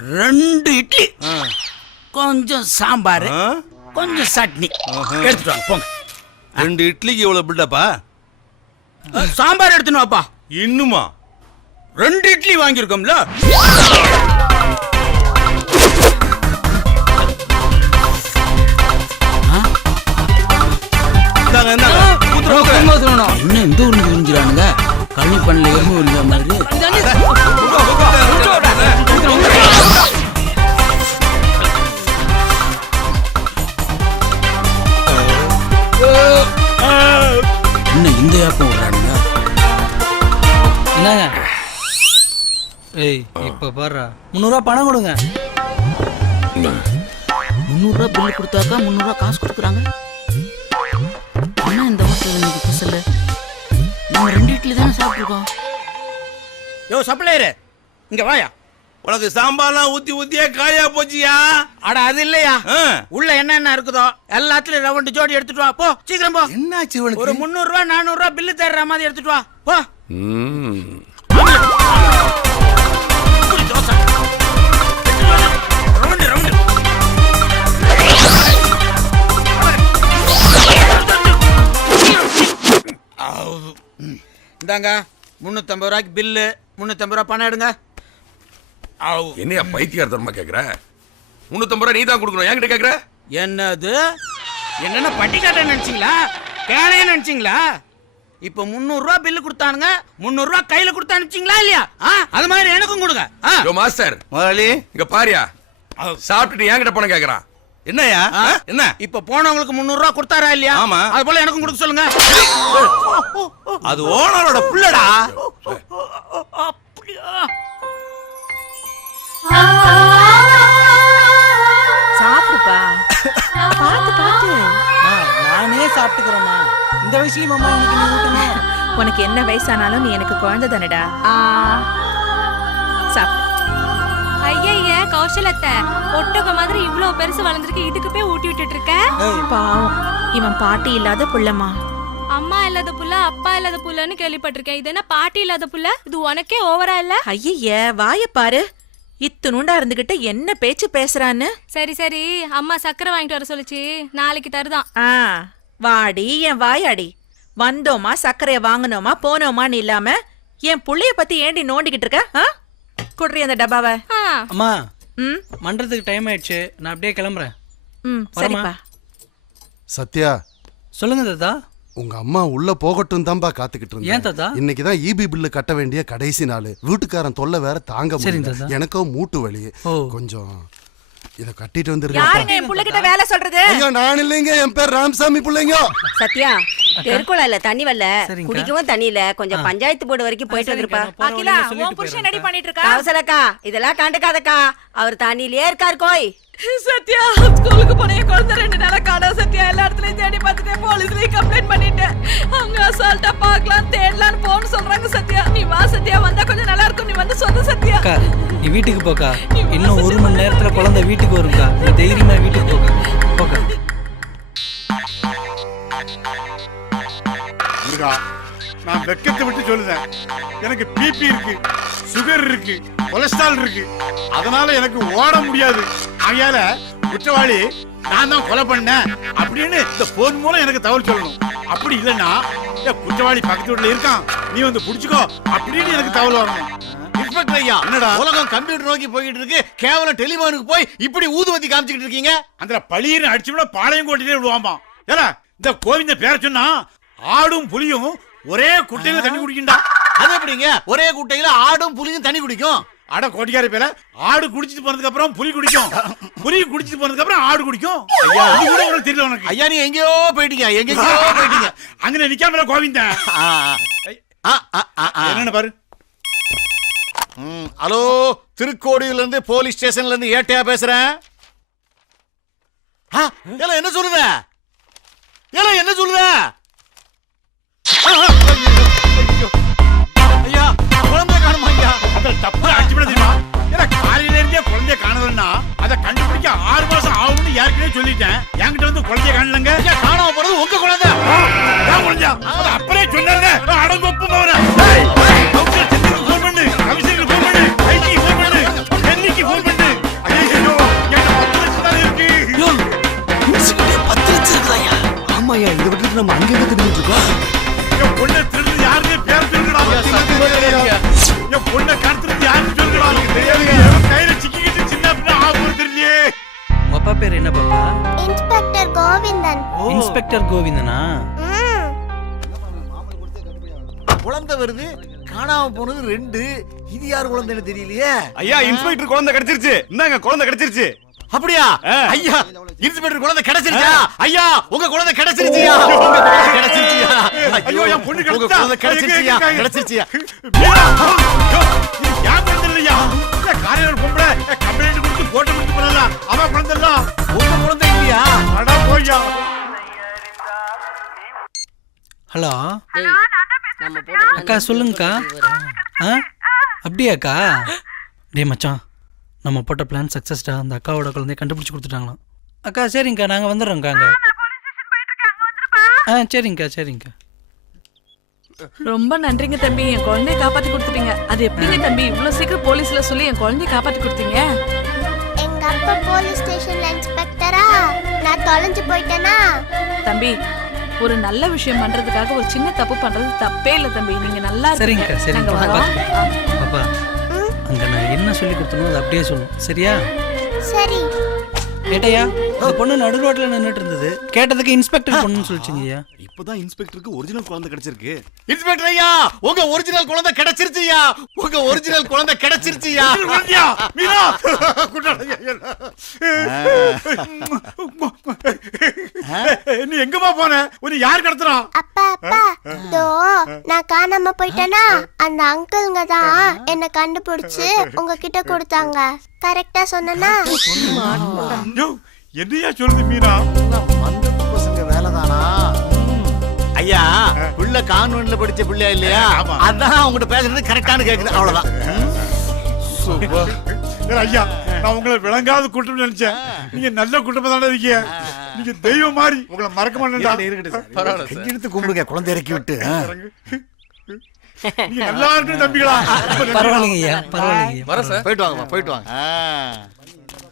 2 இட்லி, கொஞ்சம் சாம்பார், கொஞ்சம் சட்னி எடுத்துட்டு வாங்க போங்க. 2 இட்லிக்கு இவ்வளவு பில்டப்பா? சாம்பார் எடுத்துன்னு வாப்பா. இன்னுமா? 2 இட்லி வாங்கியிருக்கோம்ல. என்ன இந்த ஊருக்கு புரிஞ்சுறானுங்க? கல்வி பண்ணல எருமை இல்ல மாதிரி. என்ன இந்த ஏப்பம் விடுறானுங்க? என்னங்க? ஏய் இப்ப பாரு 300 ரூபா பணம் கொடுங்க. 300 ரூபா பில்லு கொடுத்தாக்கா 300 ரூபா காசு கொடுக்குறாங்க. என்ன இந்த ஹோட்டல் இன்னைக்கு புதுசுல? நம்ம 2 இட்லி தானே சாப்பிட்டுருக்கோம். யோ சப்ளையரு, இங்க வாயா. உனக்கு சாம்பார்லாம் ஊத்தி ஊத்தியே காயா போச்சியா? அட அது இல்லையா, உள்ள என்ன இருக்குதோ எல்லாத்துலயும் ரவுண்டு ஜோடி எடுத்துட்டு வா. போ சீக்கிரம் போ. என்னாச்சு ஒரு 300 ரூபா 400 ரூபா பில்லு தர்ற மாதிரி எடுத்துட்டு வா. போ. இந்தாங்க 350 ரூபாய்க்கு பில்லு. 350 ரூபா பணம் எடுங்க. என்னையா பைத்தியார்த்தனமா கேக்குற? 350 ரூபா நீ தான் கொடுக்கணும், என்கிட்ட கேக்குற? என்னது? என்னென்ன பட்டிக்காட்ட நினைச்சீங்களா? கேனைய நினைச்சீங்களா? இப்ப 300 ரூபா பில்லு கொடுத்தானுங்க, 300 ரூபா கையில கொடுத்து அனுப்பிச்சீங்களா இல்லையா? அது மாதிரி எனக்கும் கொடுங்க. மாஸ்டர் முதலாளி இங்க பாரியா, சாப்பிட்டுட்டு என்கிட்ட பணம் கேக்குறான். என்னயா? என்ன இப்ப போனவங்களுக்கு 300 ரூபா கொடுத்தாரா இல்லையா? ஆமா. அது போல எனக்கும் கொடுக்க சொல்லுங்க. அது ஓனரோட புள்ளடா. அப்படியா? சாப்பிடுப்பா. பாத்து பாத்து. நானே சாப்பிட்டுக்கிறேம்மா. இந்த வயசுலயும் அம்மா எனக்கு நீ ஊட்டணும். உனக்கு என்ன வயசானாலும் நீ எனக்கு குழந்தை தானடா. சாப்பிடு. ஐய கௌசலத்தை ஒட்டக மாதிரி இவ்ளோ பெருசு வளர்ந்துருக்கு, இதுக்கு போய் ஊட்டி விட்டுட்டு இருக்க? பாவம், இவன் பாட்டி இல்லாத புள்ளமா. அம்மா இல்லாத புள்ள அப்பா இல்லாத புள்ளன்னு கேள்விப்பட்டிருக்கேன். இது என்ன பாட்டி இல்லாத புள்ள? இது உனக்கே ஓவரா இல்ல? ஐய வாய பாரு, இத்துணுண்டா இருந்துகிட்டு என்ன பேச்சு பேசுறான்னு. சரி சரி, அம்மா சக்கரை வாங்கிட்டு வர சொல்லிச்சு, நாளைக்கு தருதான். வாடி என் வாயாடி. வந்தோமா சர்க்கரைய வாங்கினோமா போனோமான்னு இல்லாம என் புள்ளைய பத்தி ஏண்டி நோண்டிக்கிட்டு இருக்க? குடுறி அந்த டப்பாவை. அம்மா மன்றத்துக்கு டைம் ஆயிடுச்சு, நான் அப்படியே கிளம்புறேன். சரிப்பா. சத்யா, சொல்லுங்க தாத்தா. உங்க அம்மா உள்ள போகட்டும் தான்பா காத்துக்கிட்டு இருந்தேன். ஏன் தாத்தா? இன்னைக்குதான் ஈபி பில்லு கட்ட வேண்டிய கடைசி நாள். வீட்டுக்காரன் தொல்லை வேற தாங்க முடியல. எனக்கும் மூட்டு வலி. கொஞ்சம் இத கட்டிட்டு வந்துருங்க. யாருங்க என் புள்ளகிட்ட வேலை சொல்றது? ஐயோ நான் இல்லைங்க, என் பேர் ராமசாமி பிள்ளைங்க. சத்யா, தெருக்குழாயில தண்ணி வரல, குடிக்கவும் தண்ணி இல்ல, கொஞ்சம் பஞ்சாயத்து போர்டு வரைக்கும் போயிட்டு வந்துருப்பா. அகிலா, உன் புருஷன் ரெடி பண்ணிட்டு இருக்கா? கௌசலக்கா, இதெல்லாம் கண்டுக்காதக்கா, அவர் தண்ணியிலே இருக்கார். கோய் சத்யா, ஸ்கூலுக்கு போன என் குழந்தை 2 நாளா காணோம். சத்யா, எல்லா இடத்துலயும் தேடி பார்த்துட்டேன், போலீஸ்லயும் கம்ப்ளைண்ட் பண்ணிட்டேன். அவங்க அசால்ட்டா பார்க்கலாம் தேடலான்னு போன்னு சொல்றாங்க. சத்யா நீ வா. சத்யா வந்தா கொஞ்சம் நல்லா இருக்கும், நீ வந்து சொல்லு. சத்யா நீ வீட்டுக்கு போக்கா, இன்னும் 1 மணி நேரத்துல குழந்தை வீட்டுக்கு வரும்க்கா. நீ தைரியமா வீட்டுக்கு போக்கா. நான் வெக்கத்தை விட்டு சொல்லுதேன், எனக்கு பிபி இருக்கு, சுகர் இருக்கு, கொலஸ்ட்ரால் இருக்கு, அதனால எனக்கு ஓட முடியாது. ஆகையால குற்றவாளி நான் தான் கொலை பண்ணேன் அப்படின்னு இந்த போன் மூலம் எனக்கு தகவல் சொல்லணும். அப்படி இல்லைன்னா குற்றவாளி பக்கத்து வீட்டுல இருக்கான், நீ வந்து புடிச்சுக்கோ அப்படின்னு எனக்கு தகவல் வரணும். இன்ஸ்பெக்டர் ஐயா, என்னடா உலகம் கம்ப்யூட்டர் நோக்கி போயிட்டு இருக்கு, கேவலம் டெலிபோனுக்கு போய் இப்படி ஊதுவத்தி காமிச்சுக்கிட்டு இருக்கீங்க? அந்த பழியின்னு அடிச்சுவிட பாளையம் கோட்டிலே விடுவாமா. ஏன்னா இந்த கோவிந்த பேர சொன்னா ஆடும் புலியும் ஒரே குட்டையில தண்ணி குடிக்கும்டா. அது எப்படிங்க ஒரே குட்டையில ஆடும் புலியும் தண்ணி குடிக்கும்? அட கோட்டிக்கார பேர, ஆடு குடிச்சிட்டு போனதுக்கு அப்புறம் புலி குடிக்கும், புலி குடிச்சிட்டு போனதுக்கு அப்புறம் ஆடு குடிக்கும். ஐயா இது கூட உங்களுக்கு தெரியல உனக்கு? ஐயா நீ எங்கேயோ போயிட்டீங்க, எங்கேயோ போயிட்டீங்க. அங்க நிக்காமல கோவிந்த என்னன்னு பாரு. ஹலோ, திருக்கோடியில இருந்து போலீஸ் ஸ்டேஷன்ல இருந்து ஏட்டையா பேசுறேன். என்ன சொல்லுத? என்ன சொல்லுத? ஐயா குழந்தை காணுமா? ஐயா அத தப்பா அடிச்சு விட தெரியுமா? ஏன்னா காலையில இருந்தே குழந்தைய காணலன்னா அதை கண்டுபிடிக்க 6 மாசம் ஆகும்னு யாருக்குமே சொல்லிட்டேன். என்கிட்ட வந்து குழந்தைய காணலங்க. காணாம போறது உங்க குழந்தை. குழந்தையா அப்படியே சொன்னாங்க. அடங்கொப்பு போற ஃபோன் பண்ணு, கமிஷனருக்கு ஃபோன் பண்ணு, ஐஜி ஃபோன் பண்ணு, டெல்லிக்கு ஃபோன் பண்ணு. நம்ம அங்க இருந்து நின்னுட்டு இருக்கோம். என் பொண்ணை திருடுறது யாருன்னு பேர் சொல்லுடா. என் பொண்ணை கடத்துறது யாருன்னு சொல்லுடா. என் கையில சிக்கிக்கிட்டு சின்ன பிள்ளை ஆகும் தெரியலையே. உங்க அப்பா பேர் என்ன பாப்பா? இன்ஸ்பெக்டர் கோவிந்தன். இன்ஸ்பெக்டர் கோவிந்தனா? குழந்தை வருது, காணாம போனது 2. இது யாரு குழந்தைன்னு தெரியலையே. ஐயா இன்ஸ்பெக்டர் குழந்தை கிடைச்சிருச்சு. இந்தாங்க குழந்தை கிடைச்சிருச்சு. அப்படியா? ஐயா இன்ஸ்பெக்டர் குழந்தை கிடைச்சிருச்சா? ஐயா உங்க குழந்தை கிடைச்சிருச்சியா? கிடைச்சிருச்சியா? ஐயோ என் பொண்ணு உங்க குழந்தை கிடைச்சிருச்சியா? கிடைச்சிருச்சியா? யார் குழந்தை இல்லையா? காரையோட பொம்பளை கம்ப்ளைண்ட் கொடுத்து போட்டு கொடுத்து பண்ணலாம். அவன் குழந்தை இல்ல. உங்க குழந்தை இல்லையா? அடா போய்யா. ஹலோ நம்ம போட்டு அக்கா சொல்லுங்கக்கா. அப்படியாக்கா? டே மச்சான், நம்ம போட்ட பிளான் சக்ஸஸ்டா. அந்த அக்காவோட குழந்தைய கண்டுபிடிச்சி கொடுத்துட்டாங்களாம். அக்கா சரிங்கக்கா, நாங்கள் வந்துடுறோங்க்கா அங்கே. சரிங்கக்கா சரிங்கக்கா. ரொம்ப நன்றிங்க தம்பி, என் குழந்தைய காப்பாத்தி கொடுத்துட்டீங்க. அது எப்படிங்க தம்பி இவ்வளவு சீக்கிரம் போலீஸ்ல சொல்லி என் குழந்தைய காப்பாத்தி கொடுத்தீங்க? எங்க அப்பா போலீஸ் ஸ்டேஷன்ல இன்ஸ்பெக்டரா, நான் தொலைஞ்சு போயிட்டேனா? தம்பி ஒரு நல்ல விஷயம் பண்றதுக்காக ஒரு சின்ன தப்பு பண்றது தப்பே இல்ல தம்பி. நீங்க நல்லா சரிங்கக்கா நாங்க சரிங்கக்கா. வரோம். பாப்பா அங்கே நான் என்ன சொல்லி கொடுத்தனோ அதை அப்படியே சொல்லணும், சரியா? சரி. ஏட்டையா, அந்த பொண்ணு நடு ரோட்ல நின்றுட்டு இருந்தது. கேட்டதுக்கு இன்ஸ்பெக்டர் பொண்ணுன்னு சொல்லிச்சிங்கய்யா. இப்பதான் இன்ஸ்பெக்டருக்கு ஒரிஜினல் குழந்தை கிடைச்சிருக்கு. இன்ஸ்பெக்டர் ஐயா, உங்க ஒரிஜினல் குழந்தை கிடைச்சிருச்சியா? உங்க ஒரிஜினல் குழந்தை கிடைச்சிருச்சியா? குழந்தையா? மீனா நீ எங்கம்மா போன? உன்னை யார் கடத்துறான்? அப்பா அப்பா, தோ நான் காணாம போயிட்டேனா, அந்த அங்கிள்ங்க தான் என்ன கண்டுபிடிச்சு உங்ககிட்ட கொடுத்தாங்க. கரெக்டா சொன்னனா? என்னையா சொல்லுது மீனா? மந்தப்பு பசங்க வேலைதானா? ஐயா புள்ள கான்வென்ட்ல படிச்ச பிள்ளையா இல்லையா? அதான் உங்ககிட்ட பேசுறது கரெக்டானு கேக்குது, அவ்வளவுதான். ஐயா நான் உங்களை விளங்காத கூட்டம் நினைச்சேன். நீங்க நல்ல கூட்டமா தானே இருக்கீங்க. நீங்க தெய்வம் மாதிரி. உங்களை மறக்க மாட்டேன்டா. கையெடுத்து கும்பிடுங்க, குழந்தை இறக்கி விட்டு. நீங்க நல்லா இருக்கு தம்பிகளா. பரவாயில்லைங்கய்யா, பரவாயில்லைங்கய்யா. போயிட்டு வாங்கம்மா, போயிட்டு வாங்க.